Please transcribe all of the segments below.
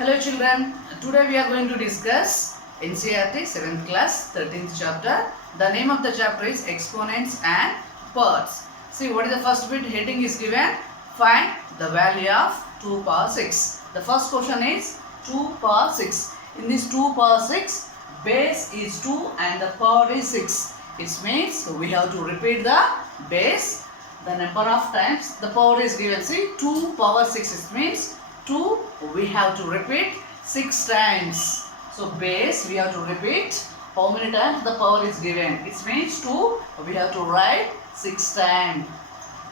Hello children, today we are going to discuss NCERT 7th class 13th chapter. The name of the chapter is exponents and parts. See what is the first bit, heading is given, find the value of 2 power 6. The first question is 2 power 6. In this 2 power 6, base is 2 and the power is 6. It means we have to repeat the base, the number of times the power is given. See 2 power 6, it means 2 we have to repeat 6 times. So base we have to repeat how many times the power is given. It means 2 we have to write 6 times.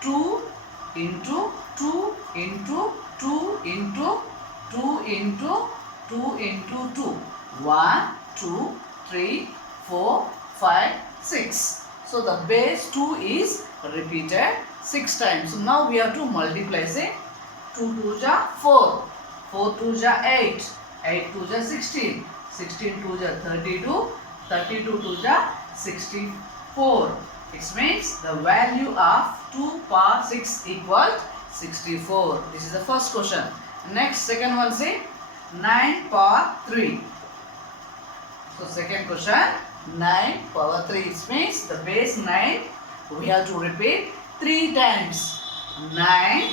2 into 2 into 2 into 2 into 2 into 2. 1, 2, 3, 4, 5, 6. So the base 2 is repeated 6 times. So now we have to multiply. Say 2 2 ja 4, 4 2 ja 8, 8 2 ja 16, 16 2 ja 32, 32 2 ja 64. It means the value of 2 power 6 equals 64. This is the first question. Next, second one, say 9 power 3. So second question, 9 power 3. It means the base 9 we have to repeat 3 times. 9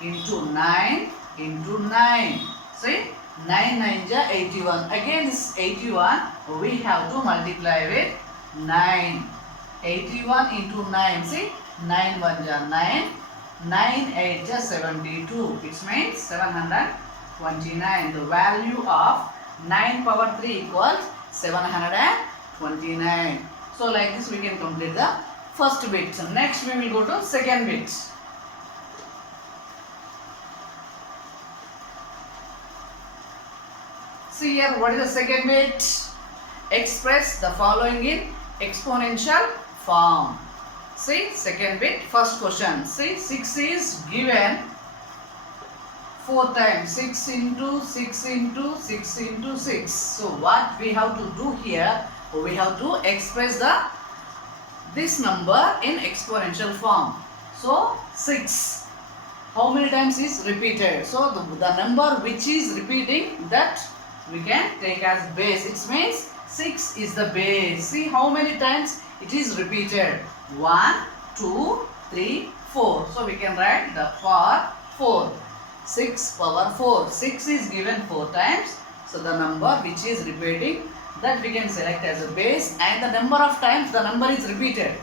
into 9 into 9. See 9 9 ja 81. Again this 81 we have to multiply with 9. 81 into 9. See 9 1 ja 9, 9 8 ja 72. It means 729. The value of 9 power 3 equals 729. So like this we can complete the first bit. So next we will go to second bit. See here, what is the second bit? Express the following in exponential form. See second bit, first question. See 6 is given 4 times. 6 into 6 into 6 into 6. So what we have to do here? We have to express this number in exponential form. So 6. How many times is repeated? So the number which is repeating, that we can take as base. It means 6 is the base. See how many times it is repeated. 1, 2, 3, 4. So we can write the power 4. 6 power 4. 6 is given 4 times. So the number which is repeating, that we can select as a base, and the number of times the number is repeated.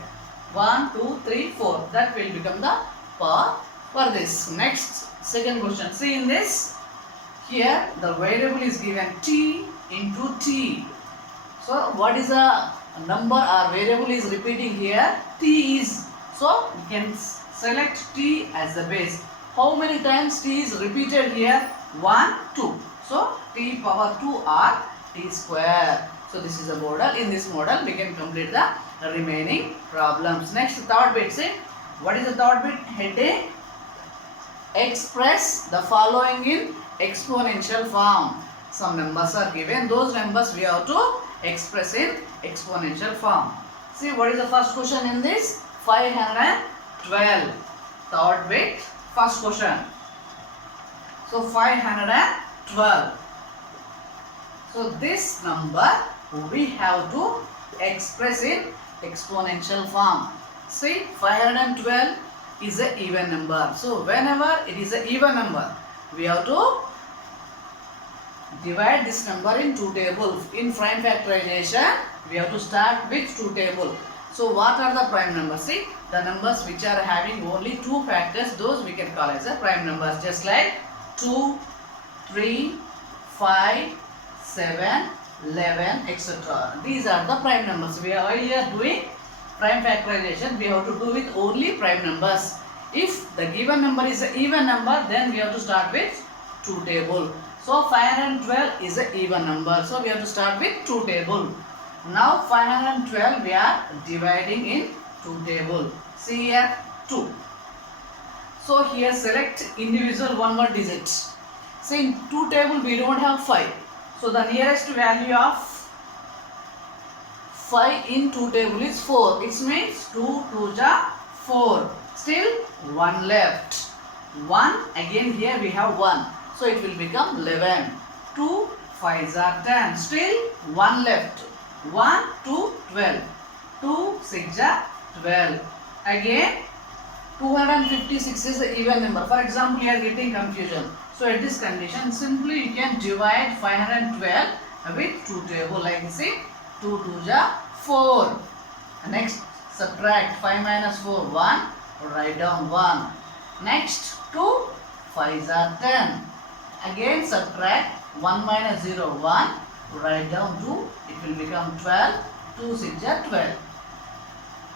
1, 2, 3, 4. That will become the power for this. Next, second question. See in this, here the variable is given t into t. So what is the number or variable is repeating here? T is. So we can select t as the base. How many times t is repeated here? 1, 2. So t power 2 or t square. So this is a model. In this model we can complete the remaining problems. Next, third bit. Say what is the third bit? Heading, express the following in exponential form. Some numbers are given. Those numbers we have to express in exponential form. See what is the first question in this? 512. Third bit, first question. So 512. So this number we have to express in exponential form. See 512 is an even number. So whenever it is an even number, we have to divide this number in 2 tables. In prime factorization, we have to start with 2 tables. So what are the prime numbers? See the numbers which are having only 2 factors, those we can call as a prime numbers. Just like 2, 3, 5, 7, 11, etc. These are the prime numbers. We are here doing prime factorization. We have to do with only prime numbers. If the given number is an even number, then we have to start with 2 tables. So 512 is an even number. So we have to start with 2 tables. Now 512 we are dividing in 2 tables. See here 2. So here select individual one more digit. See in 2 tables we don't have 5. So the nearest value of 5 in 2 tables is 4. It means 2 2 ja 4. Still 1 left. 1 again here we have 1. So it will become 11. 2 5s are 10. Still 1 left. 1 2 12. 2 6 are 12. Again 256 is the even number. For example, you are getting confusion. So at this condition, simply you can divide 512 with 2 table like this. 2 2 ja 4. Next, subtract 5 minus 4 1. Write down 1. Next 2 5s are 10. Again subtract 1 minus 0 1. Write down 2. It will become 12. 2 6 are 12.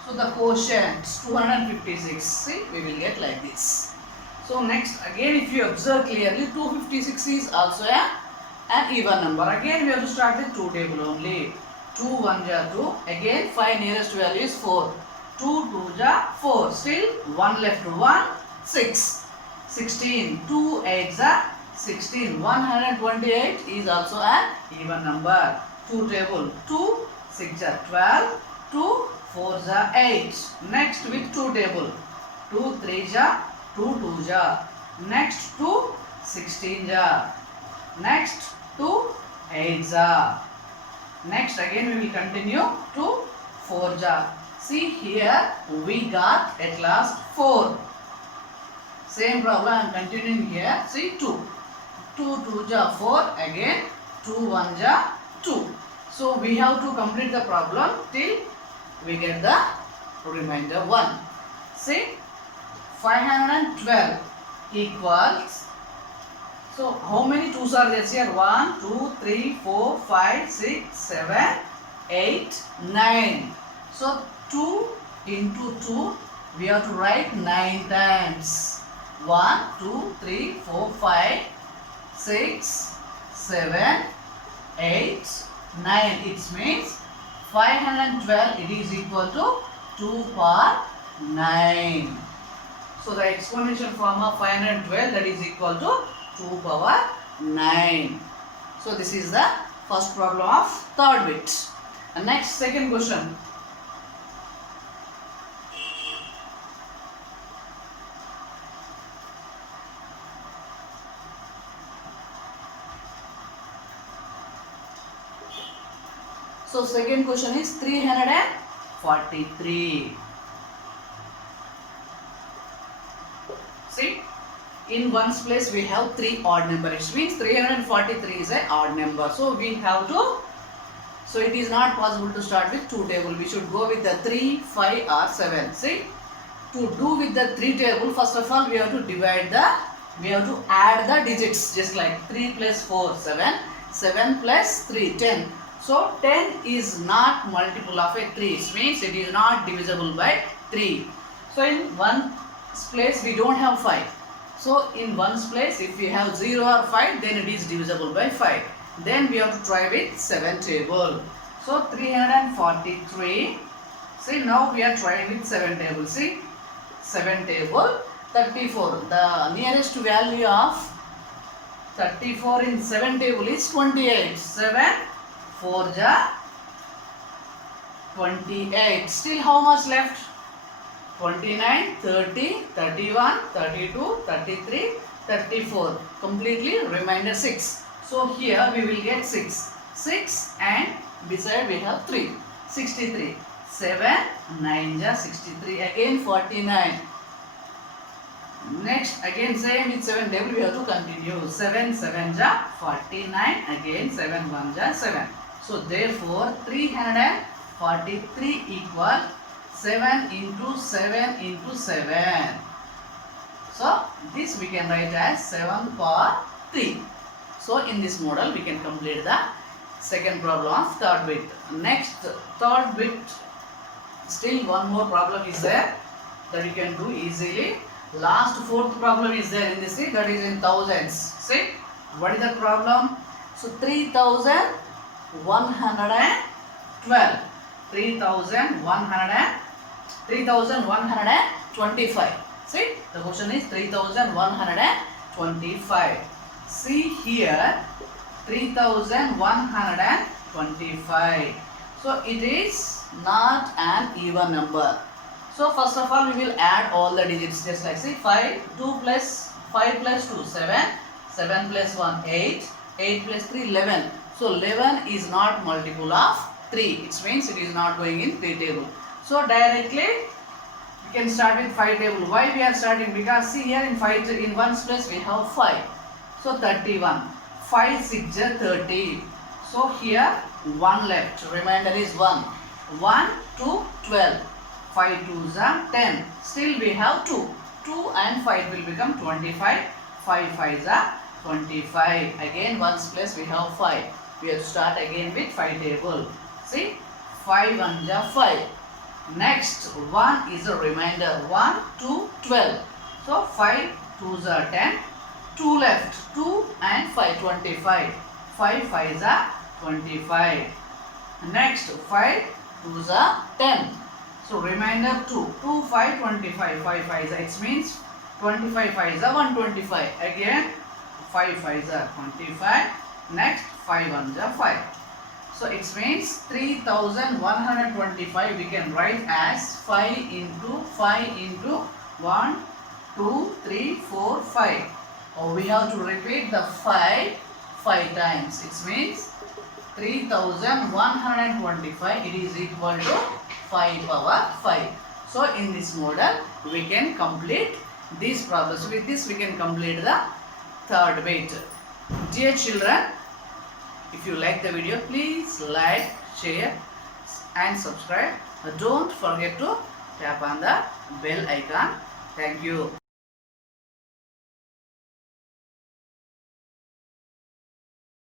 So the quotient 256. See, we will get like this. So next, again if you observe clearly, 256 is also an even number. Again we have to start with 2 table only. 2 1 ja 2. Again 5 nearest value is 4. 2 2 ja 4. Still 1 left. 1 6. 16. 2 8 ja 16. 128 is also an even number. 2 table. 2 6 ja 12. 2 4 ja 8. Next with 2 table. 2 3 ja 2 2 ja. Next 2 16 ja. Next 2 8 ja. Next again we will continue to 4 ja. See here we got at last 4. Same problem I am continuing here. See 2. 2 2 ja 4. Again 2 1 ja 2. So we have to complete the problem till we get the remainder 1. See 512 equals, so how many 2's are there here? 1 2 3 4 5 6 7 8 9. So 2 into 2 we have to write 9 times. 1 2 3 4 5 6 7 8 9. It means 512 it is equal to 2 power 9. So the exponential form of 512 that is equal to 2 power 9. So this is the first problem of third bit. And next, second question. So second question is 343. See, in ones place we have 3 odd numbers. It means 343 is an odd number. So we have to, so it is not possible to start with 2 table. We should go with the 3, 5 or 7. See, to do with the 3 table, first of all we have to divide we have to add the digits, just like 3 plus 4, 7, 7 plus 3, 10. So 10 is not multiple of a 3. It means it is not divisible by 3. So in one place we don't have 5. So in ones place if we have 0 or 5, then it is divisible by 5. Then we have to try with 7 table. So 343. See, now we are trying with 7 table. See, 7 table 34. The nearest value of 34 in 7 table is 28. 7 4 ja 28. Still how much left? 29, 30, 31, 32, 33, 34. Completely remainder 6. So here we will get 6. 6 and beside we have 3. 63. 7, 9 ja 63. Again 49. Next again same with 7 table we have to continue. 7, 7 ja 49. Again 7, 1 ja 7. So therefore 343 equal 7 into 7 into 7. So this we can write as 7 power 3. So in this model we can complete the second problem of third bit. Next, third bit, still one more problem is there that you can do easily. Last fourth problem is there in this thing, that is in thousands. See, what is the problem? So 3112. 3125. See, the question is 3125. See here, 3125. So it is not an even number. So first of all we will add all the digits, just like see 5, 2 plus 5 plus 2, 7, 7 plus 1, 8, 8 plus 3, 11. So 11 is not multiple of 3. It means it is not going in 3 table. So directly we can start with 5 table. Why we are starting? Because see here in 5 in 1's place we have 5. So 31. 5 6 are 30. So here 1 left. Remainder is 1. 1 to 12. 5 2s are 10. Still we have 2. 2 and 5 will become 25. 5 5s are 25. Again 1's place we have 5. We have to start again with 5 table. See, 5 1s are 5. Next 1 is a remainder. 1 to 12. So 5 2s are 10. 2 left. 2 and 5 25. 5 5s are 25. Next 5 2s are 10. So remainder 2. 2 5 25. 5 5s are. It means 25 5s are 125. Again 5 5s are 25. Next 5 1s are 5. So it means 3125 we can write as 5 into 1 2 3 4 5. Or we have to repeat the 5 times. It means 3125 it is equal to 5 power 5. So in this model we can complete these problems. With this we can complete the third bit. Dear children, if you like the video, please like, share and subscribe. Don't forget to tap on the bell icon. Thank you.